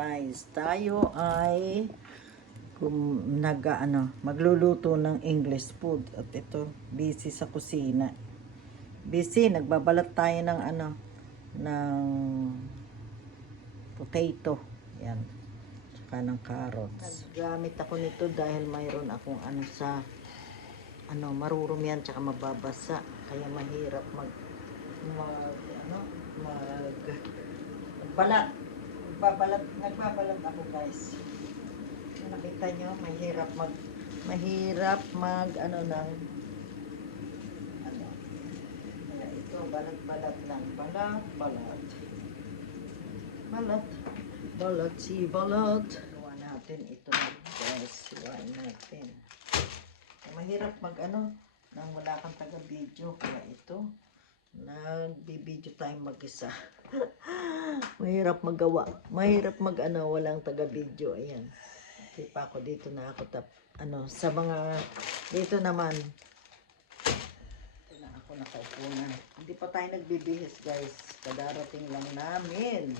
guys, tayo ay magluluto ng English food at ito busy sa kusina. Busy, nagbabalat tayo ng ng potato. Yan. Tsaka ng carrots. Naggamit ako nito dahil mayroon akong marurumi yan tsaka mababasa. Kaya mahirap magbalat. Nagbabalat ako guys. Nakita nyo, mahirap ito, balat lang. Balat. Gawa natin ito guys. Gawa natin. Mahirap nang wala kang taga-video. Kaya ito, nagbibideo tayong mag-isa. Mahirap magawa. Mahirap walang taga-video. Ayan. Hindi pa ako dito na ako sa mga dito naman. Ito na ako nakaupo na. Hindi pa tayo nagbibihis guys. Kadarating lang namin.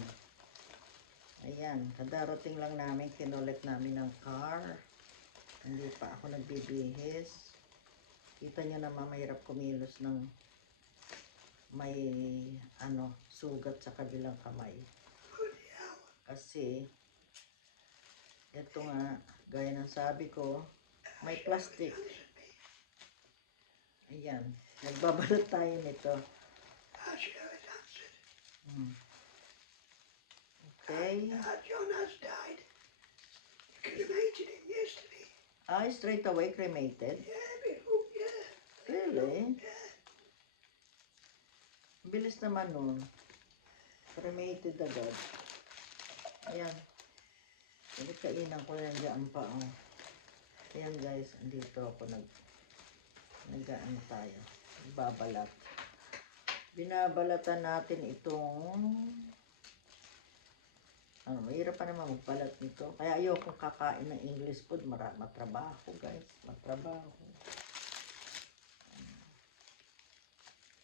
Ayan. Kadarating lang namin. Kinulit namin ng car. Hindi pa ako nagbibihis. Kita nyo naman mahirap kumilos ng may sugat sa kabilang kamay. Kasi ito nga, gaya ng sabi ko, may plastic. Ayan, nagbabalot tayo nito. Okay. John has died. Cremated him yesterday. Straight away cremated? Yeah. Really? Yeah. Bilis naman nun. Cremated agad. Ayan. Kainan ko yan dyan pa. Ayan guys, andito ako tayo. Babalat. Binabalatan natin itong mahirap pa naman magbalat nito. Kaya ayokong kakain ng English food. Matrabaho guys. Matrabaho.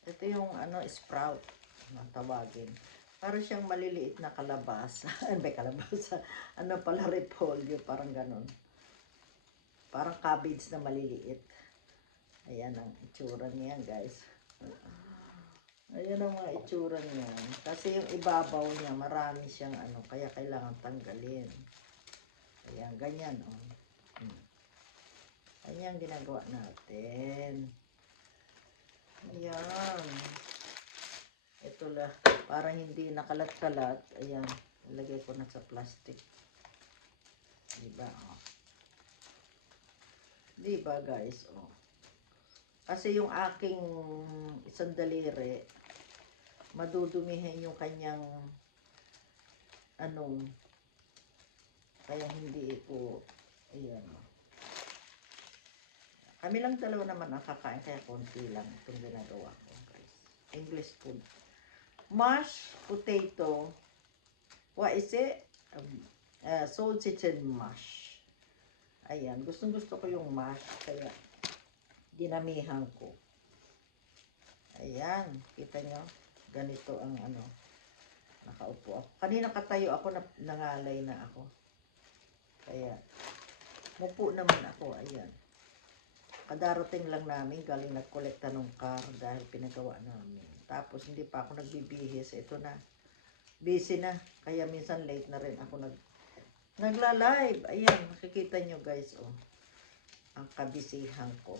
Ito yung sprout. Tawagin. Parang siyang maliliit na kalabasa. Kalabasa. Repolyo. Parang ganon. Parang cabbage na maliliit. Ayan ang itsura niya guys. Ayan ang mga itsura niya. Kasi yung ibabaw niya, marami siyang kaya kailangan tanggalin. Ayan, ganyan Ayan ginagawa natin. Ayan. Ito lang. Para hindi nakalat-kalat. Ayan. Ilagay ko na sa plastic. Diba? Diba guys? Kasi yung aking isang daliri, madudumihin yung kanyang kaya hindi ko ayan. Kami lang dalawa naman ang kakain, kaya konti lang itong ginagawa ko guys. English food. Mashed potato. What is it? Sausage and mash. Ayan. Gustong gusto ko yung mash. Kaya dinamihan ko. Ayan. Kita nyo? Ganito ang nakaupo ako. Kanina katayo ako, nangalay na ako. Kaya mupo naman ako. Ayan. Kadarating lang namin, galing nagkolekta ng car dahil pinagawa namin. Tapos hindi pa ako nagbibihis. Ito na. Busy na. Kaya minsan late na rin ako nagla-live. Ayan, makikita nyo guys. Ang kabisihan ko.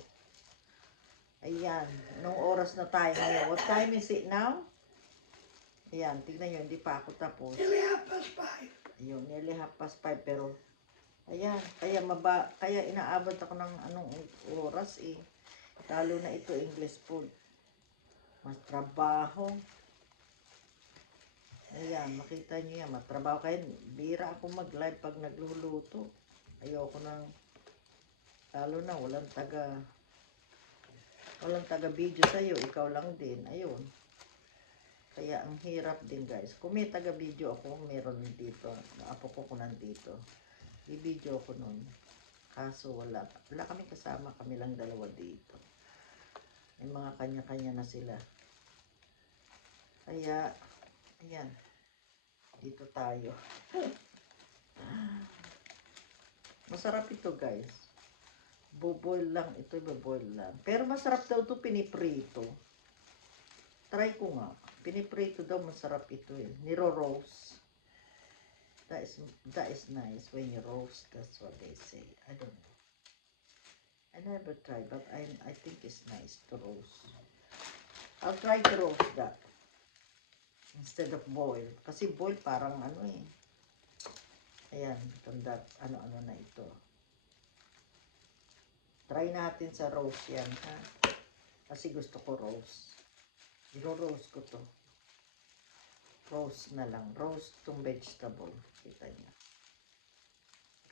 Ayan. Nung oras na tayo ngayon. What time is it now? Ayan, tignan nyo. Hindi pa ako tapos. Nearly 5:30. Ayun, nearly 5:30 pero ayan, kaya inaabot ako ng oras Lalo na ito English food. Mas trabaho. Ayan, makita nyo yan. Matrabaho kayo. Bira ako mag-live pag nagluluto. Ayoko lalo na walang taga-video sa'yo. Ikaw lang din. Ayun. Kaya ang hirap din guys. Kung may taga-video ako, meron dito. Apo ko nandito. I-video ko nun. Kaso wala kami kasama, kami lang dalawa dito. May mga kanya-kanya na sila. Kaya, ayan. Dito tayo. Masarap ito guys. Boboil lang. Ito boboil lang. Pero masarap daw ito piniprito. Try ko nga. Piniprito daw masarap ito eh. Niro-roast. That is nice when you roast. That's what they say. I don't know. I never tried, but I think it's nice to roast. I'll try to roast that instead of boil. Kasi boil parang ano eh. Ayan, tanda, ano-ano na ito. Try natin sa roast yan, ha? Kasi gusto ko roast. I-roast ko to. Roast na lang. Roast tong vegetable. Kita niya.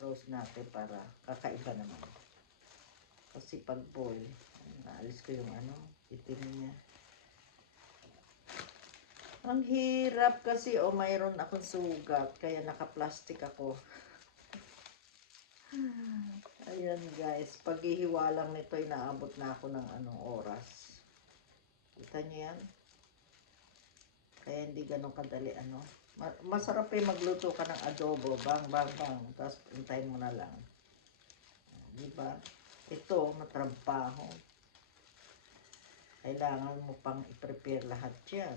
Roast natin para kakaiba naman. Kasi pag boil, naalis ko yung ano, itim niya. Ang hirap kasi, mayroon akong sugat, kaya naka-plastic ako. Ayan guys, paghihiwa lang nito, inaabot na ako ng oras. Kita niyo yan? Kaya hindi ganun kadali Masarap eh magluto ka ng adobo, bang. Tapos hintayin mo na lang. Diba? Ito, matrabaho. Kailangan mo pang i-prepare lahat yan.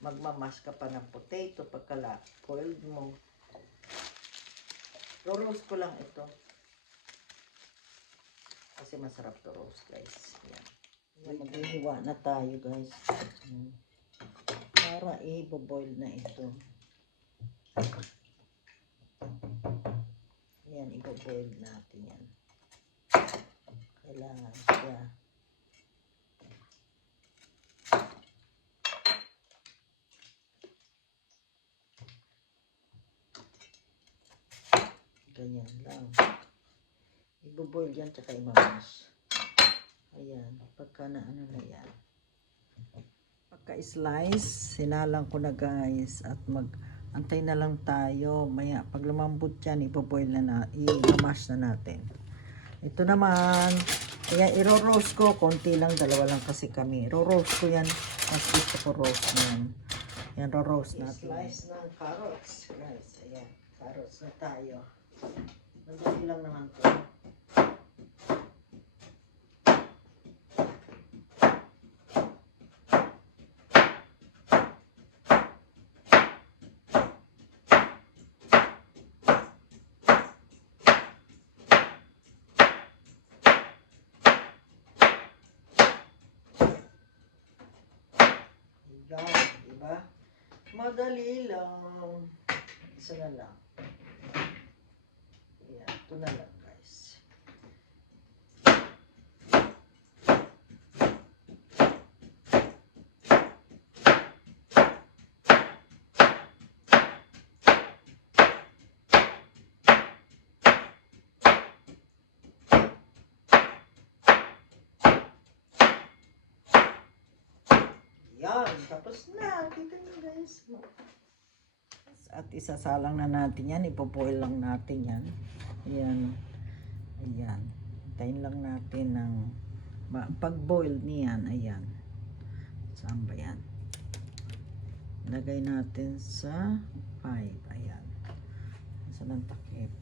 Magmamas ka pa ng potato pagka-boiled mo. Roast ko lang ito. Kasi masarap to roast guys. Yan. Maghihiwa na tayo guys. Para i-boil na ito. Yan, i-boil natin yan. Kailangan siya. Ganyan lang. I-boil yan tsaka i-mash. Ayan, pagka na na yan. Pagka-slice, sinalang ko na guys at antay na lang tayo. Maya, pag lumambot yan, i-boil na i-mash na natin. Ito naman, kaya i-roast ko, konti lang, dalawa lang kasi kami. I-roast ko yan, mas gusto ko roast na yan. Yan, roast natin. Slice ng carrots, guys. Ayan, carrots na tayo. Madali lang naman to. Diba? Madali lang. Isa na lang. Ayan, ito na lang guys. Yan, tapos na. Kita nyo guys. At isasalang na natin yan. Ipoboil lang natin yan. Ayan. Ayan. Hintayin lang natin ng pag-boil niyan. Ayan. Saan ba yan? Lagay natin sa 5. Ayan. Saan ang takip?